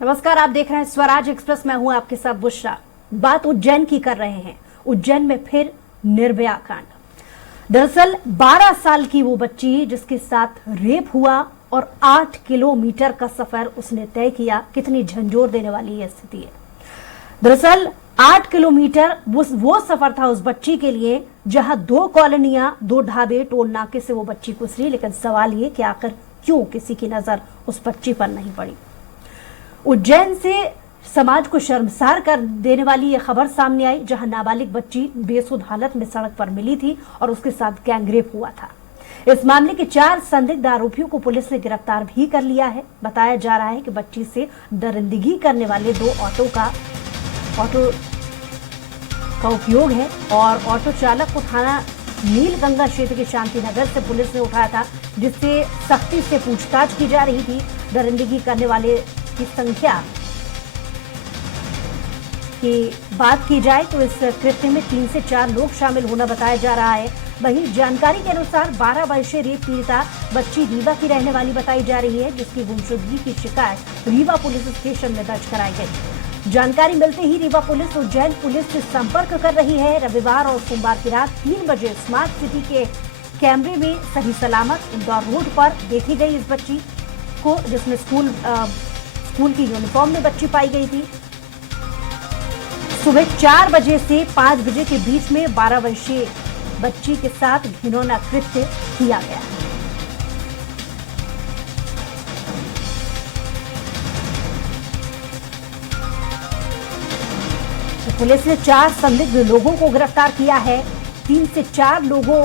नमस्कार, आप देख रहे हैं स्वराज एक्सप्रेस। मैं हूं आपके साथ बुशरा। बात उज्जैन की कर रहे हैं। उज्जैन में फिर निर्भया कांड। दरअसल 12 साल की वो बच्ची जिसके साथ रेप हुआ और 8 किलोमीटर का सफर उसने तय किया। कितनी झंझोर देने वाली ये स्थिति है। दरअसल 8 किलोमीटर वो सफर था उस बच्ची के लिए, जहां 2 कॉलोनियां, 2 ढाबे, टोल नाके से वो बच्ची गुजरी। लेकिन सवाल ये कि आखिर क्यों किसी की नजर उस बच्ची पर नहीं पड़ी। उज्जैन से समाज को शर्मसार कर देने वाली यह खबर सामने आई, जहां नाबालिग बच्ची बेसुध हालत में सड़क पर मिली थी और उसके साथ गैंगरेप हुआ था। इस मामले के 4 संदिग्ध आरोपियों को पुलिस ने गिरफ्तार भी कर लिया है। बताया जा रहा है कि बच्ची से दरिंदगी करने वाले 2 ऑटो का उपयोग है और ऑटो चालक को थाना नीलगंगा क्षेत्र के शांति नगर से पुलिस ने उठाया था, जिससे सख्ती से पूछताछ की जा रही थी। दरिंदगी करने वाले की संख्या की बात की जाए तो इस कृत्य में 3 से 4 लोग शामिल होना बताया जा रहा है। वहीं जानकारी के अनुसार 12 वर्षीय रेप पीड़िता बच्ची रीवा की रहने वाली बताई जा रही है, जिसकी गुमशुदगी की शिकायत रीवा पुलिस स्टेशन में दर्ज कराई गई। जानकारी मिलते ही रीवा पुलिस उज्जैन पुलिस से संपर्क कर रही है। रविवार और सोमवार की रात 3 बजे स्मार्ट सिटी के कैमरे में सही सलामत इंदौर रोड पर देखी गई इस बच्ची को, जिसमें स्कूल की यूनिफॉर्म में बच्ची पाई गई थी। सुबह 4 बजे से 5 बजे के बीच में 12 वर्षीय बच्ची के साथ घिनौना कृत्य किया गया। तो पुलिस ने 4 संदिग्ध लोगों को गिरफ्तार किया है। 3 से 4 लोगों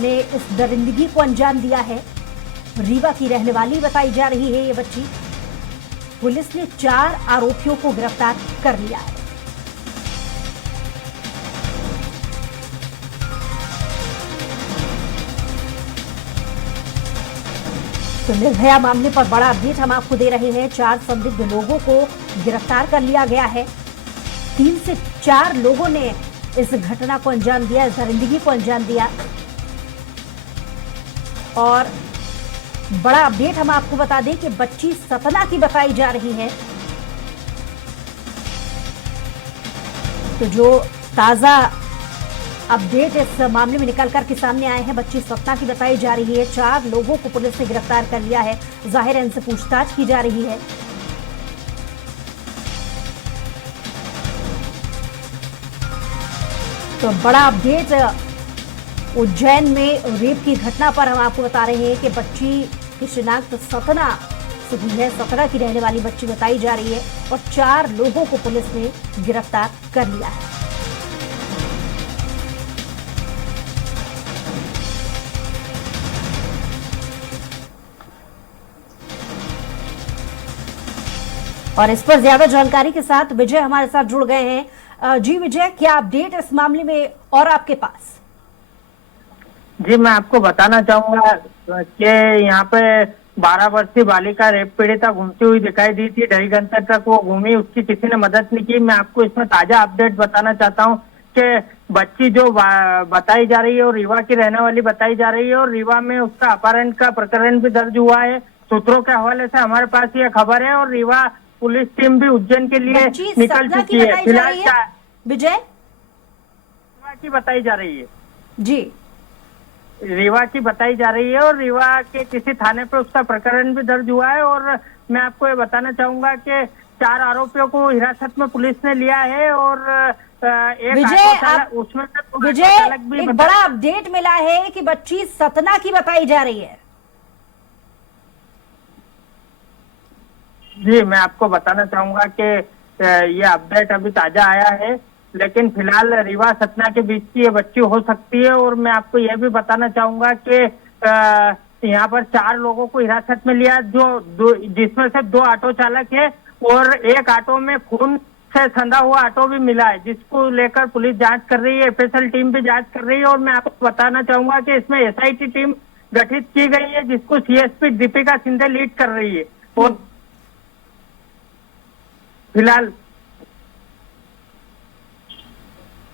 ने इस दरिंदगी को अंजाम दिया है। रीवा की रहने वाली बताई जा रही है ये बच्ची। पुलिस ने 4 आरोपियों को गिरफ्तार कर लिया है। तो निर्भया मामले पर बड़ा अपडेट हम आपको दे रहे हैं। 4 संदिग्ध लोगों को गिरफ्तार कर लिया गया है। 3 से 4 लोगों ने इस घटना को अंजाम दिया, इस दरिंदगी को अंजाम दिया। और बड़ा अपडेट हम आपको बता दें कि बच्ची सतना की बताई जा रही है। तो जो ताजा अपडेट इस मामले में निकल कर के सामने आए हैं, बच्ची सतना की बताई जा रही है। 4 लोगों को पुलिस ने गिरफ्तार कर लिया है। जाहिर है इनसे पूछताछ की जा रही है। तो बड़ा अपडेट उज्जैन में रेप की घटना पर हम आपको बता रहे हैं कि बच्ची की शिनाख्त सतना से हुई है। सतना की रहने वाली बच्ची बताई जा रही है और 4 लोगों को पुलिस ने गिरफ्तार कर लिया है। और इस पर ज्यादा जानकारी के साथ विजय हमारे साथ जुड़ गए हैं। जी विजय, क्या अपडेट इस मामले में और आपके पास? जी, मैं आपको बताना चाहूंगा कि यहाँ पे 12 वर्षीय बालिका रेप पीड़िता घूमती हुई दिखाई दी थी। ढाई घंटे तक वो घूमी, उसकी किसी ने मदद नहीं की। मैं आपको इसमें ताजा अपडेट बताना चाहता हूँ कि बच्ची जो बताई जा रही है और रीवा की रहने वाली बताई जा रही है और रीवा में उसका अपहरण का प्रकरण भी दर्ज हुआ है। सूत्रों के हवाले से हमारे पास ये खबर है और रीवा पुलिस टीम भी उज्जैन के लिए निकल चुकी है। फिलहाल विजय रीवा की बताई जा रही है। जी, रीवा की बताई जा रही है और रीवा के किसी थाने पे उसका प्रकरण भी दर्ज हुआ है। और मैं आपको ये बताना चाहूंगा कि 4 आरोपियों को हिरासत में पुलिस ने लिया है और एक उसमें विजय एक बड़ा अपडेट मिला है कि बच्ची सतना की बताई जा रही है। जी, मैं आपको बताना चाहूंगा कि ये अपडेट अभी ताजा आया है, लेकिन फिलहाल रीवा सतना के बीच की ये बच्ची हो सकती है। और मैं आपको यह भी बताना चाहूंगा कि यहाँ पर 4 लोगों को हिरासत में लिया, जिसमें से 2 ऑटो चालक है और एक ऑटो में खून से संधा हुआ ऑटो भी मिला है, जिसको लेकर पुलिस जांच कर रही है। एफएसएल टीम भी जांच कर रही है। और मैं आपको बताना चाहूंगा कि इसमें एसआईटी टीम गठित की गई है, जिसको सीएसपी दीपिका सिंधे लीड कर रही है। और फिलहाल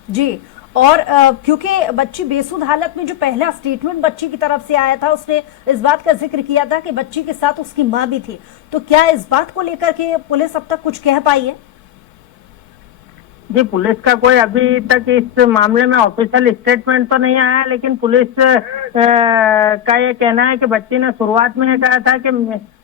जी, और क्योंकि बच्ची बेसुध हालत में, जो पहला स्टेटमेंट बच्ची की तरफ से आया था उसने इस बात का जिक्र किया था कि बच्ची के साथ उसकी मां भी थी। तो क्या इस बात को लेकर के पुलिस अब तक कुछ कह पाई है? जी, पुलिस का कोई अभी तक इस मामले में ऑफिशियल स्टेटमेंट तो नहीं आया, लेकिन पुलिस का ये कहना है कि बच्ची ने शुरुआत में ये कहा था कि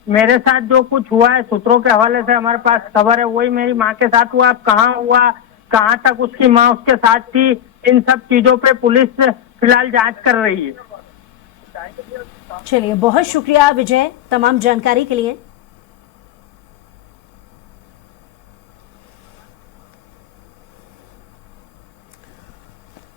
मेरे साथ जो कुछ हुआ है, सूत्रों के हवाले से हमारे पास खबर है, वही मेरी माँ के साथ हुआ। अब कहाँ हुआ, कहाँ तक उसकी माँ उसके साथ थी, इन सब चीजों पे पुलिस फिलहाल जांच कर रही है। चलिए, बहुत शुक्रिया विजय तमाम जानकारी के लिए।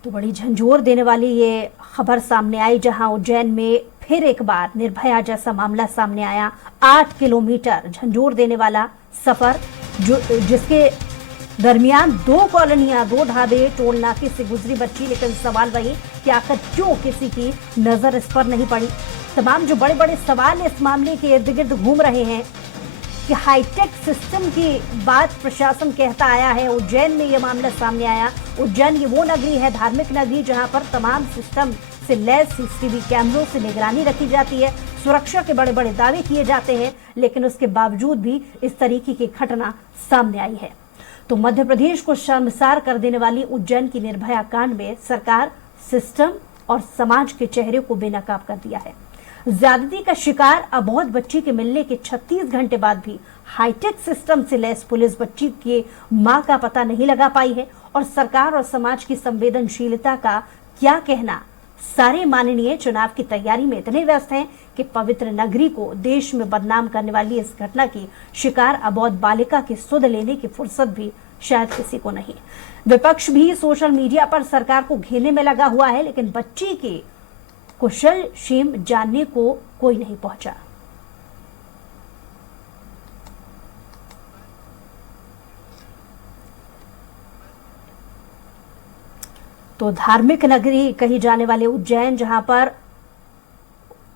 तो बड़ी झंझोर देने वाली ये खबर सामने आई, जहां उज्जैन में फिर एक बार निर्भया जैसा मामला सामने आया। 8 किलोमीटर झंझोर देने वाला सफर, जिसके दरमियान 2 कॉलोनियां, 2 ढाबे, टोल नाके से गुजरी बच्ची। लेकिन सवाल वही कि आखिर क्यों किसी की नजर इस पर नहीं पड़ी। तमाम जो बड़े बड़े सवाल इस मामले के इर्द गिर्द घूम रहे हैं कि हाईटेक सिस्टम की बात प्रशासन कहता आया है। उज्जैन में यह मामला सामने आया। उज्जैन ये वो नगरी है, धार्मिक नगरी, जहां पर तमाम सिस्टम से लैस सीसीटीवी कैमरों से निगरानी रखी जाती है, सुरक्षा के बड़े बड़े दावे किए जाते हैं, लेकिन उसके बावजूद भी इस तरीके की घटना सामने आई है। तो मध्य प्रदेश को शर्मसार कर देने वाली उज्जैन की निर्भया कांड में सरकार सिस्टम और समाज के चेहरे को बेनकाब कर दिया है। ज्यादती का शिकार अबोध बच्ची के मिलने के 36 घंटे बाद भी हाईटेक सिस्टम से लैस पुलिस बच्ची के मां का पता नहीं लगा पाई है। और सरकार और समाज की संवेदनशीलता का क्या कहना। सारे माननीय चुनाव की तैयारी में इतने व्यस्त हैं कि पवित्र नगरी को देश में बदनाम करने वाली इस घटना की शिकार अबोध बालिका की सुध लेने की फुर्सत भी शायद किसी को नहीं। विपक्ष भी सोशल मीडिया पर सरकार को घेरने में लगा हुआ है, लेकिन बच्ची की कुशल क्षेम जानने को कोई नहीं पहुंचा। तो धार्मिक नगरी कही जाने वाले उज्जैन, जहां पर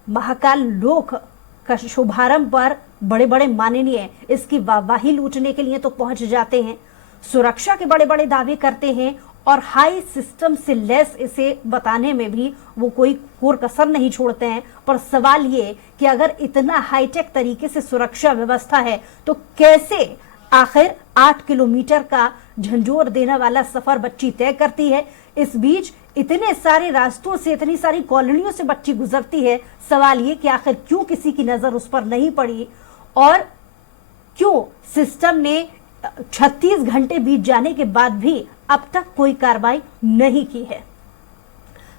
महाकाल लोक का शुभारंभ पर बड़े बड़े माननीय इसकी वाहवाही लूटने के लिए तो पहुंच जाते हैं, सुरक्षा के बड़े बड़े दावे करते हैं और हाई सिस्टम से लेस इसे बताने में भी वो कोई कोर कसर नहीं छोड़ते हैं। पर सवाल ये कि अगर इतना हाईटेक तरीके से सुरक्षा व्यवस्था है तो कैसे आखिर 8 किलोमीटर का झंझोर देने वाला सफर बच्ची तय करती है। इस बीच इतने सारे रास्तों से, इतनी सारी कॉलोनियों से बच्ची गुजरती है। सवाल ये कि आखिर क्यों किसी की नजर उस पर नहीं पड़ी और क्यों सिस्टम ने 36 घंटे बीत जाने के बाद भी अब तक कोई कार्रवाई नहीं की है।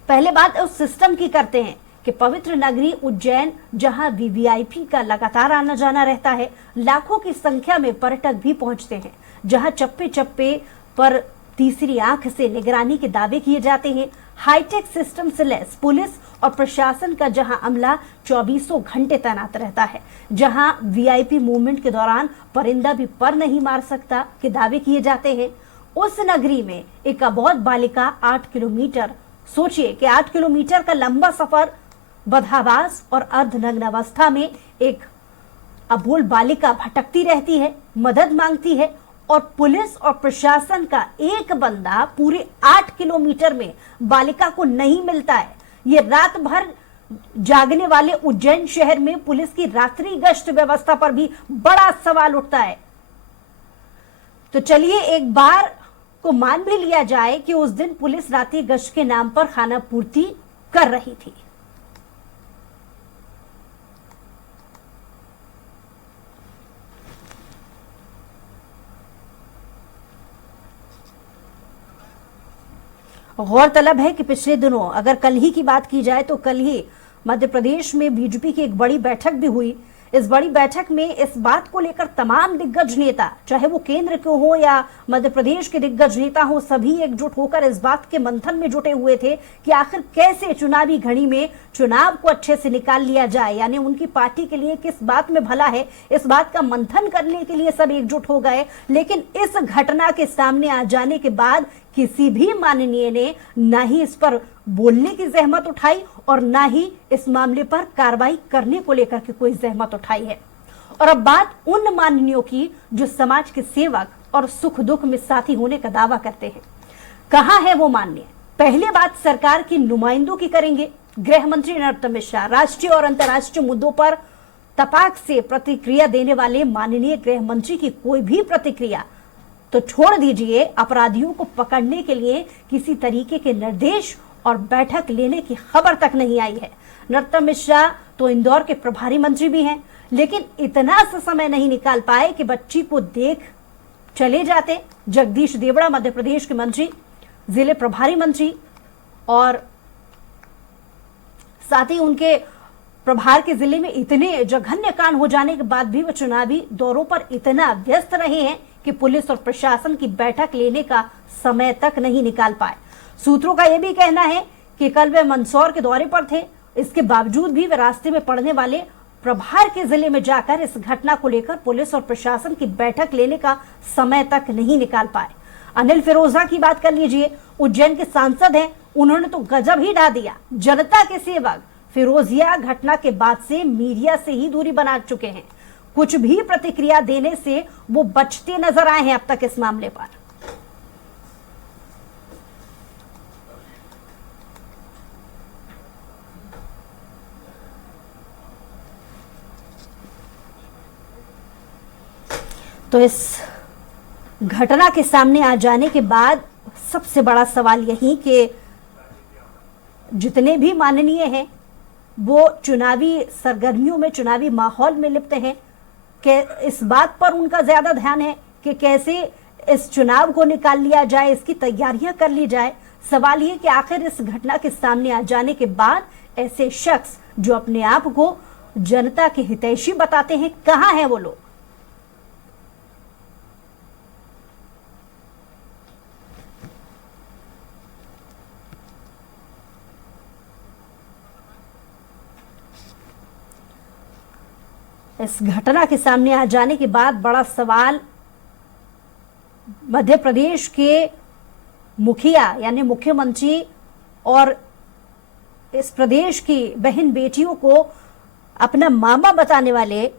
पहले बात उस सिस्टम की करते हैं कि पवित्र नगरी उज्जैन, जहां वीवीआईपी का लगातार आना जाना रहता है, लाखों की संख्या में पर्यटक भी पहुंचते हैं, जहां चप्पे चप्पे पर तीसरी आंख से निगरानी के दावे किए जाते हैं। हाईटेक सिस्टम से लैस पुलिस और प्रशासन का जहां अमला 24 घंटे तैनात रहता है, जहां वीआईपी मूवमेंट के दौरान परिंदा भी पर नहीं मार सकता के दावे किए जाते हैं, उस नगरी में एक अबोध बालिका 8 किलोमीटर, सोचिए कि 8 किलोमीटर का लंबा सफर बदहवास और अर्धनग्न अवस्था में एक अबोल बालिका भटकती रहती है, मदद मांगती है और पुलिस और प्रशासन का एक बंदा पूरे 8 किलोमीटर में बालिका को नहीं मिलता है। ये रात भर जागने वाले उज्जैन शहर में पुलिस की रात्रि गश्त व्यवस्था पर भी बड़ा सवाल उठता है। तो चलिए एक बार को मान भी लिया जाए कि उस दिन पुलिस रात्रि गश्त के नाम पर खाना पूर्ति कर रही थी। गौरतलब है कि पिछले दिनों, अगर कल ही की बात की जाए तो कल ही मध्य प्रदेश में बीजेपी की एक बड़ी बैठक भी हुई। इस बड़ी बैठक में इस बात को लेकर तमाम दिग्गज नेता, चाहे वो केंद्र के हो या मध्य प्रदेश के दिग्गज नेता हो, सभी एकजुट होकर इस बात के मंथन में जुटे हुए थे कि आखिर कैसे चुनावी घड़ी में चुनाव को अच्छे से निकाल लिया जाए, यानी उनकी पार्टी के लिए किस बात में भला है, इस बात का मंथन करने के लिए सब एकजुट हो गए। लेकिन इस घटना के सामने आ जाने के बाद किसी भी माननीय ने ना ही इस पर बोलने की जहमत उठाई और ना ही इस मामले पर कार्रवाई करने को लेकर के कोई जहमत उठाई है। और अब बात उन माननीयों की जो समाज के सेवक और सुख दुख में साथी होने का दावा करते हैं। कहां है वो माननीय? पहले बात सरकार की नुमाइंदों की करेंगे। गृह मंत्री नरोत्तम मिश्रा राष्ट्रीय और अंतर्राष्ट्रीय मुद्दों पर तपाक से प्रतिक्रिया देने वाले माननीय गृह मंत्री की कोई भी प्रतिक्रिया तो छोड़ दीजिए, अपराधियों को पकड़ने के लिए किसी तरीके के निर्देश और बैठक लेने की खबर तक नहीं आई है। नरोत्तम मिश्रा तो इंदौर के प्रभारी मंत्री भी हैं, लेकिन इतना सा समय नहीं निकाल पाए कि बच्ची को देख चले जाते। जगदीश देवड़ा मध्य प्रदेश के मंत्री, जिले प्रभारी मंत्री और साथ ही उनके प्रभार के जिले में इतने जघन्य कांड हो जाने के बाद भी वो चुनावी दौरों पर इतना व्यस्त रहे हैं कि पुलिस और प्रशासन की बैठक लेने का समय तक नहीं निकाल पाए। सूत्रों का यह भी कहना है कि कल वे मंदसौर के दौरे पर थे, इसके बावजूद भी वे रास्ते में पड़ने वाले प्रभार के जिले में जाकर इस घटना को लेकर पुलिस और प्रशासन की बैठक लेने का समय तक नहीं निकाल पाए। अनिल फिरोजा की बात कर लीजिए, उज्जैन के सांसद हैं, उन्होंने तो गजब ही ढा दिया। जनता के सेवक फिरोजिया घटना के बाद से मीडिया से ही दूरी बना चुके हैं। कुछ भी प्रतिक्रिया देने से वो बचते नजर आए हैं अब तक इस मामले पर। तो इस घटना के सामने आ जाने के बाद सबसे बड़ा सवाल यही कि जितने भी माननीय हैं वो चुनावी सरगर्मियों में, चुनावी माहौल में लिप्त हैं, कि इस बात पर उनका ज्यादा ध्यान है कि कैसे इस चुनाव को निकाल लिया जाए, इसकी तैयारियां कर ली जाए। सवाल ये कि आखिर इस घटना के सामने आ जाने के बाद ऐसे शख्स जो अपने आप को जनता के हितैषी बताते हैं, कहां हैं वो लोग? इस घटना के सामने आ जाने के बाद बड़ा सवाल मध्य प्रदेश के मुखिया यानी मुख्यमंत्री और इस प्रदेश की बहन बेटियों को अपना मामा बताने वाले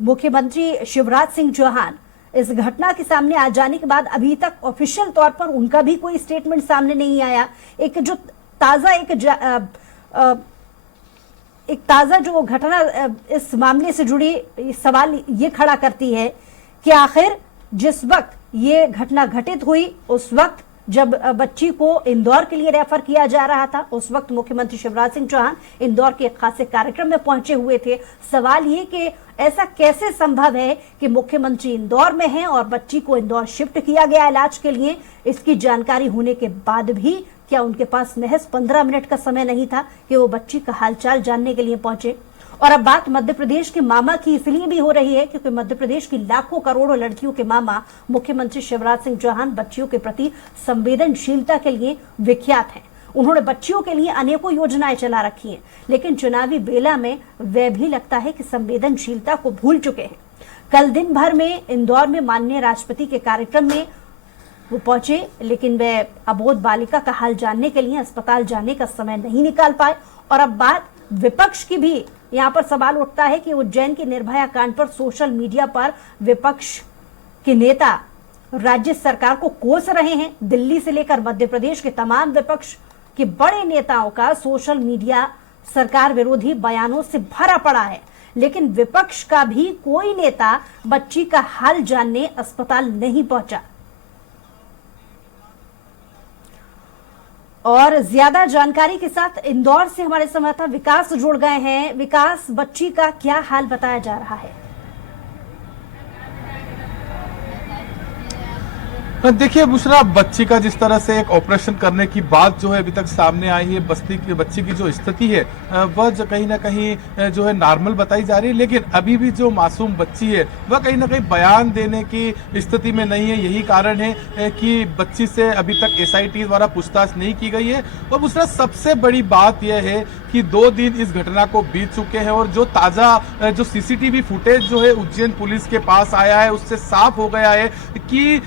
मुख्यमंत्री शिवराज सिंह चौहान, इस घटना के सामने आ जाने के बाद अभी तक ऑफिशियल तौर पर उनका भी कोई स्टेटमेंट सामने नहीं आया। एक जो ताजा जो घटना इस मामले से जुड़ी सवाल ये खड़ा करती है कि आखिर जिस वक्त ये घटना घटित हुई उस वक्त जब बच्ची को इंदौर के लिए रेफर किया जा रहा था, उस वक्त मुख्यमंत्री शिवराज सिंह चौहान इंदौर के एक खासे कार्यक्रम में पहुंचे हुए थे। सवाल ये कि ऐसा कैसे संभव है कि मुख्यमंत्री इंदौर में हैं और बच्ची को इंदौर शिफ्ट किया गया इलाज के लिए। इसकी जानकारी होने के बाद भी क्या उनके पास महज 15 मिनट का समय नहीं था कि वो बच्ची का हालचाल जानने के लिए पहुंचे? और अब बात मध्य प्रदेश के मामा की इसलिए भी हो रही है क्योंकि मध्य प्रदेश की लाखों करोड़ों लड़कियों के मामा मुख्यमंत्री शिवराज सिंह चौहान बच्चियों के प्रति संवेदनशीलता के लिए विख्यात हैं। उन्होंने बच्चियों के लिए अनेकों योजनाएं चला रखी हैं, लेकिन चुनावी बेला में वे भी लगता है कि संवेदनशीलता को भूल चुके हैं। कल दिन भर में इंदौर में माननीय राष्ट्रपति के कार्यक्रम में वो पहुंचे, लेकिन वे अबोध बालिका का हाल जानने के लिए अस्पताल जाने का समय नहीं निकाल पाए। और अब बात विपक्ष की भी यहाँ पर सवाल उठता है कि उज्जैन के निर्भया कांड पर सोशल मीडिया पर विपक्ष के नेता राज्य सरकार को कोस रहे हैं। दिल्ली से लेकर मध्य प्रदेश के तमाम विपक्ष के बड़े नेताओं का सोशल मीडिया सरकार विरोधी बयानों से भरा पड़ा है, लेकिन विपक्ष का भी कोई नेता बच्ची का हाल जानने अस्पताल नहीं पहुंचा। और ज्यादा जानकारी के साथ इंदौर से हमारे संवाददाता विकास जुड़ गए हैं। विकास, बच्ची का क्या हाल बताया जा रहा है? देखिए बुशरा, बच्ची का जिस तरह से एक ऑपरेशन करने की बात जो है अभी तक सामने आई है, बच्ची की जो स्थिति है वह कहीं ना कहीं जो है नॉर्मल बताई जा रही है, लेकिन अभी भी जो मासूम बच्ची है वह कहीं ना कहीं बयान देने की स्थिति में नहीं है। यही कारण है कि बच्ची से अभी तक SIT द्वारा पूछताछ नहीं की गई है। और बुशरा, सबसे बड़ी बात यह है कि 2 दिन इस घटना को बीत चुके हैं और जो ताजा जो CCTV फुटेज जो है उज्जैन पुलिस के पास आया है उससे साफ हो गया है कि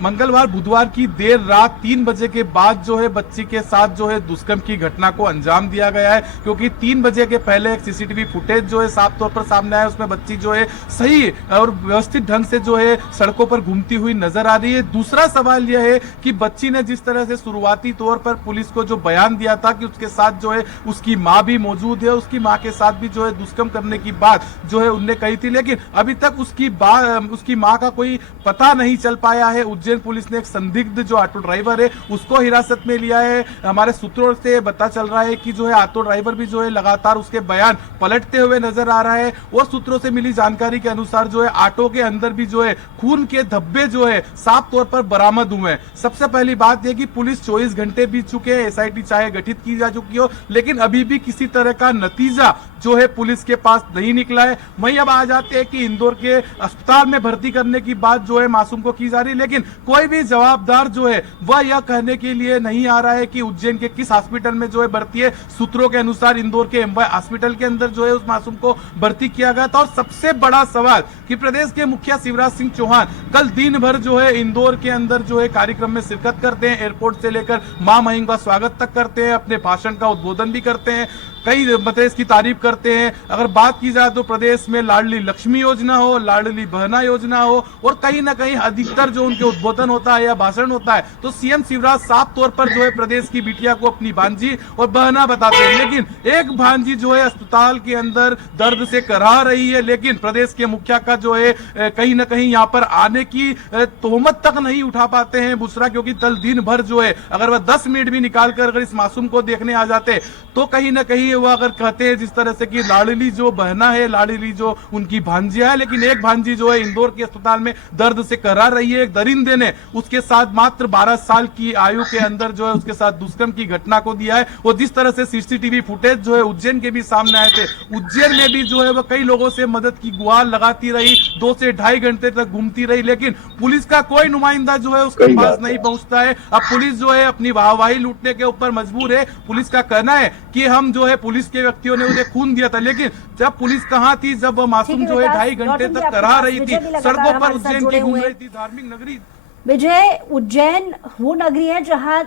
मंगलवार बुधवार की देर रात 3 बजे के बाद जो है बच्ची के साथ जो है दुष्कर्म की घटना को अंजाम दिया गया है, क्योंकि 3 बजे के पहले एक सीसीटीवी फुटेज जो है साफ तौर पर सामने आया, उसमें बच्ची जो है सही और व्यवस्थित ढंग से जो है सड़कों पर घूमती हुई नजर आ रही है। दूसरा सवाल यह है कि बच्ची ने जिस तरह से शुरुआती तौर पर पुलिस को जो बयान दिया था कि उसके साथ जो है उसकी माँ भी मौजूद है, उसकी माँ के साथ भी जो है दुष्कर्म करने की बात जो है उनने कही थी, लेकिन अभी तक उसकी माँ का कोई पता नहीं चल पाया है। उज्जैन पुलिस ने एक संदिग्ध जो ऑटो ड्राइवर है उसको हिरासत में लिया है। हमारे सूत्रों से पता चल रहा है कि जो है ऑटो ड्राइवर भी जो है लगातार उसके बयान पलटते हुए नजर आ रहा है, और सूत्रों से मिली जानकारी के अनुसार जो है ऑटो के अंदर भी जो है खून के धब्बे जो है साफ तौर पर बरामद हुए हैं। सबसे पहली बात यह कि पुलिस 24 घंटे बीत चुके हैं, एसआईटी चाहे गठित की जा चुकी हो, लेकिन अभी भी किसी तरह का नतीजा जो है पुलिस के पास नहीं निकला है। वहीं अब आ जाते हैं कि इंदौर के अस्पताल में भर्ती करने की बात जो है मासूम को की जा रही है, लेकिन कोई भी जवाबदार जो है वह यह कहने के लिए नहीं आ रहा है कि उज्जैन के किस हॉस्पिटल में जो है भर्ती है। सूत्रों के अनुसार इंदौर के एमवाय हॉस्पिटल के अंदर जो है उस मासूम को भर्ती किया गया था। और सबसे बड़ा सवाल कि प्रदेश के मुखिया शिवराज सिंह चौहान कल दिन भर जो है इंदौर के अंदर जो है कार्यक्रम में शिरकत करते हैं, एयरपोर्ट से लेकर मां महिम का स्वागत तक करते हैं, अपने भाषण का उद्बोधन भी करते हैं, कई मतलब इसकी तारीफ करते हैं। अगर बात की जाए तो प्रदेश में लाडली लक्ष्मी योजना हो, लाडली बहना योजना हो, और कहीं ना कहीं अधिकतर जो उनके उद्बोधन होता है या भाषण होता है तो सीएम शिवराज साफ तौर पर जो है प्रदेश की बिटिया को अपनी भांजी और बहना बताते हैं। लेकिन एक भांजी जो है अस्पताल के अंदर दर्द से कराह रही है, लेकिन प्रदेश के मुखिया का जो है कहीं ना कहीं यहाँ पर आने की तोहमत तक नहीं उठा पाते हैं बुशरा, क्योंकि कल दिन भर जो है अगर वह 10 मिनट भी निकाल कर अगर इस मासूम को देखने आ जाते तो कहीं ना कहीं वो अगर कहते हैं जिस तरह से कि लाडली जो बहना है, लाडली जो उनकी भांजिया है, लेकिन एक भांजी जो है इंदौर के अस्पताल में दर्द से करा रही है। एक दरिंदे ने उसके साथ मात्र 12 साल की आयु के अंदर जो है उसके साथ दुष्कर्म की घटना को दिया है। और जिस तरह से सीसीटीवी फुटेज जो है उज्जैन के भी सामने आए थे, उज्जैन में भी जो है वह कई लोगों से मदद की गुहार लगाती रही, 2 से ढाई घंटे तक घूमती रही, लेकिन पुलिस का कोई नुमाइंदा जो है उसके पास नहीं पहुंचता है। अब पुलिस जो है अपनी वाहवाही लूटने के ऊपर मजबूर है। पुलिस का कहना है कि हम जो है पुलिस के व्यक्तियों ने उन्हें खून दिया था, लेकिन जब पुलिस कहां थी जब वह मासूम जो है 2.5 घंटे तक करा रही थी, सड़कों पर उज्जैन की घूम रही थी, धार्मिक नगरी। विजय, उज्जैन वो नगरी है जहां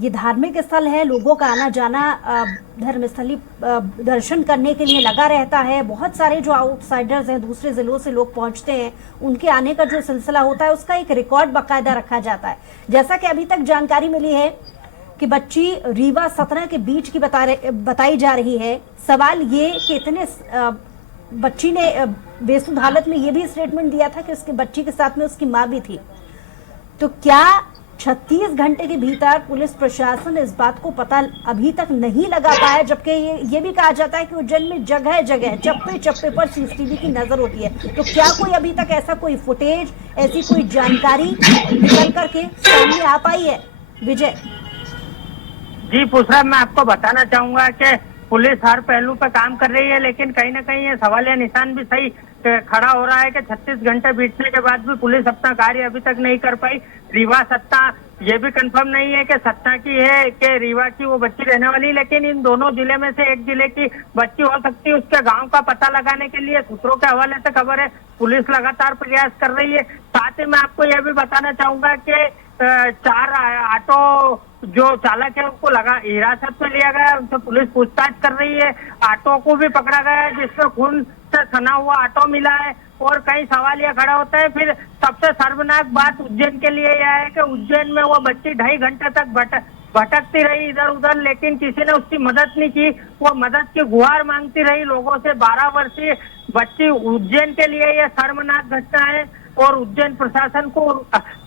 ये धार्मिक स्थल है, लोगों का आना जाना धर्मस्थली दर्शन करने के लिए लगा रहता है। बहुत सारे जो आउटसाइडर्स हैं, दूसरे जिलों से लोग पहुंचते हैं, उनके आने का जो सिलसिला होता है उसका एक रिकॉर्ड बाकायदा रखा जाता है। जैसा कि अभी तक जानकारी मिली है कि बच्ची रीवा 17 के बीच की बताई जा रही है। सवाल ये कि इतने बच्ची ने बेसुध हालत में ये भी स्टेटमेंट दिया था कि उसकी बच्ची के साथ में उसकी माँ भी थी। तो क्या 36 घंटे के भीतर पुलिस प्रशासन इस बात को पता अभी तक नहीं लगा पाया, जबकि ये भी कहा जाता है कि उज्जैन में जगह जगह चप्पे चप्पे पर सीसीटीवी की नजर होती है। तो क्या कोई अभी तक ऐसा कोई फुटेज, ऐसी कोई जानकारी निकल करके सामने आ पाई है? विजय जी पुष्रा, मैं आपको बताना चाहूंगा कि पुलिस हर पहलू पर काम कर रही है, लेकिन कहीं ना कहीं ये सवालिया निशान भी सही खड़ा हो रहा है कि 36 घंटे बीतने के बाद भी पुलिस अपना कार्य अभी तक नहीं कर पाई। रीवा सत्ता ये भी कंफर्म नहीं है कि सत्ता की है कि रीवा की वो बच्ची रहने वाली, लेकिन इन दोनों जिले में से एक जिले की बच्ची हो सकती है। उसके गांव का पता लगाने के लिए सूत्रों के हवाले से खबर है पुलिस लगातार प्रयास कर रही है। साथ ही मैं आपको यह भी बताना चाहूंगा कि 4 ऑटो जो चालक है उनको हिरासत में लिया गया, उनसे पुलिस पूछताछ कर रही है। ऑटो को भी पकड़ा गया है जिसमें खून से सना हुआ ऑटो मिला है, और कई सवाल यह खड़ा होता है। फिर सबसे शर्मनाक बात उज्जैन के लिए यह है कि उज्जैन में वो बच्ची 2.5 घंटे तक भटकती रही इधर उधर, लेकिन किसी ने उसकी मदद नहीं की। वो मदद की गुहार मांगती रही लोगों से। 12 वर्षीय बच्ची, उज्जैन के लिए यह शर्मनाक घटना है, और उज्जैन प्रशासन को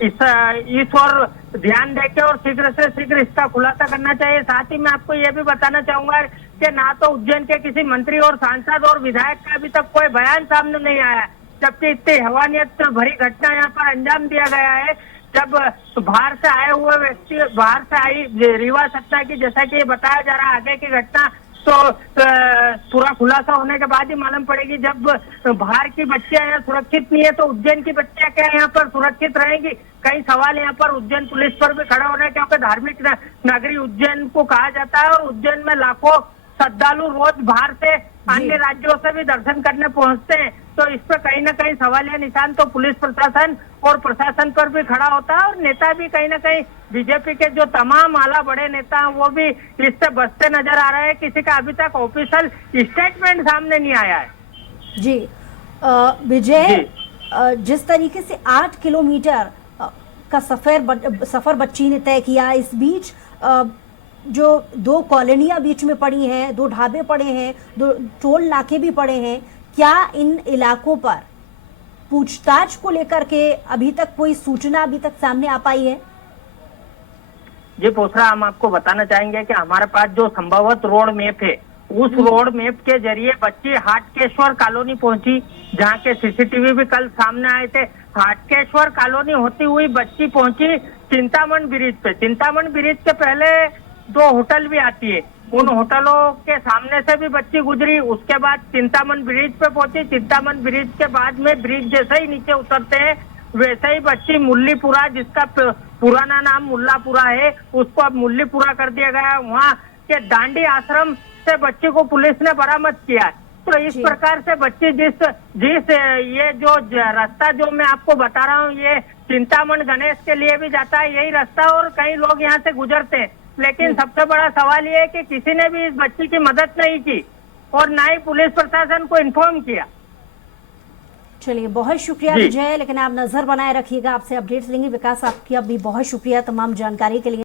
इस ओर ध्यान देके और शीघ्र से शीघ्र इसका खुलासा करना चाहिए। साथ ही मैं आपको यह भी बताना चाहूंगा कि ना तो उज्जैन के किसी मंत्री और सांसद और विधायक का अभी तक कोई बयान सामने नहीं आया, जबकि इतनी हैवानियत भरी घटना यहाँ पर अंजाम दिया गया है। जब बाहर से आए हुए व्यक्ति, बाहर से आई रीवा सत्ता की, जैसा कि बताया जा रहा है आगे की घटना तो पूरा खुलासा होने के बाद ही मालूम पड़ेगी। जब बाहर की बच्चियां यहाँ सुरक्षित नहीं है तो उज्जैन की बच्चियां क्या यहाँ पर सुरक्षित रहेंगी? कई सवाल यहाँ पर उज्जैन पुलिस पर भी खड़े हो रहे हैं, क्योंकि धार्मिक नगरी उज्जैन को कहा जाता है, और उज्जैन में लाखों श्रद्धालु रोज बाहर से अन्य राज्यों से भी दर्शन करने पहुंचते हैं। तो इस पर कहीं ना कहीं सवालिया निशान तो पुलिस प्रशासन और प्रशासन पर भी खड़ा होता है, और नेता भी कहीं ना कहीं बीजेपी के जो तमाम आला बड़े नेता हैं वो भी इससे बचते नजर आ रहे हैं। किसी का अभी तक ऑफिशियल स्टेटमेंट सामने नहीं आया है। जी विजय, जी। जिस तरीके से 8 किलोमीटर का सफर बच्ची ने तय किया, इस बीच जो 2 कॉलोनियां बीच में पड़ी हैं, 2 ढाबे पड़े हैं, 2 टोल नाके भी पड़े हैं, क्या इन इलाकों पर पूछताछ को लेकर के अभी तक कोई सूचना अभी तक सामने आ पाई है? जी पोसरा, हम आपको बताना चाहेंगे कि हमारे पास जो संभवत रोड मैप है, उस रोड मैप के जरिए बच्ची हाटकेश्वर कॉलोनी पहुंची, जहां के सीसीटीवी भी कल सामने आए थे। हाटकेश्वर कॉलोनी होती हुई बच्ची पहुंची चिंतामण ब्रिज पे। चिंतामण ब्रिज के पहले 2 होटल भी आती है, उन होटलों के सामने से भी बच्ची गुजरी। उसके बाद चिंतामण ब्रिज पे पहुंची। चिंतामण ब्रिज के बाद में ब्रिज जैसे ही नीचे उतरते हैं वैसे ही बच्ची मुल्लीपुरा, जिसका पुराना नाम मुल्लापुरा है, उसको अब मुल्लीपुरा कर दिया गया। वहाँ के डांडी आश्रम से बच्ची को पुलिस ने बरामद किया। तो इस प्रकार से बच्ची जिस ये जो रास्ता जो मैं आपको बता रहा हूँ, ये चिंतामण गणेश के लिए भी जाता है यही रास्ता, और कई लोग यहाँ से गुजरते हैं। लेकिन सबसे बड़ा सवाल ये है कि किसी ने भी इस बच्ची की मदद नहीं की और ना ही पुलिस प्रशासन को इन्फॉर्म किया। चलिए, बहुत शुक्रिया विजय, लेकिन आप नजर बनाए रखिएगा, आपसे अपडेट्स लेंगे। विकास, आपकी भी बहुत शुक्रिया तमाम जानकारी के लिए।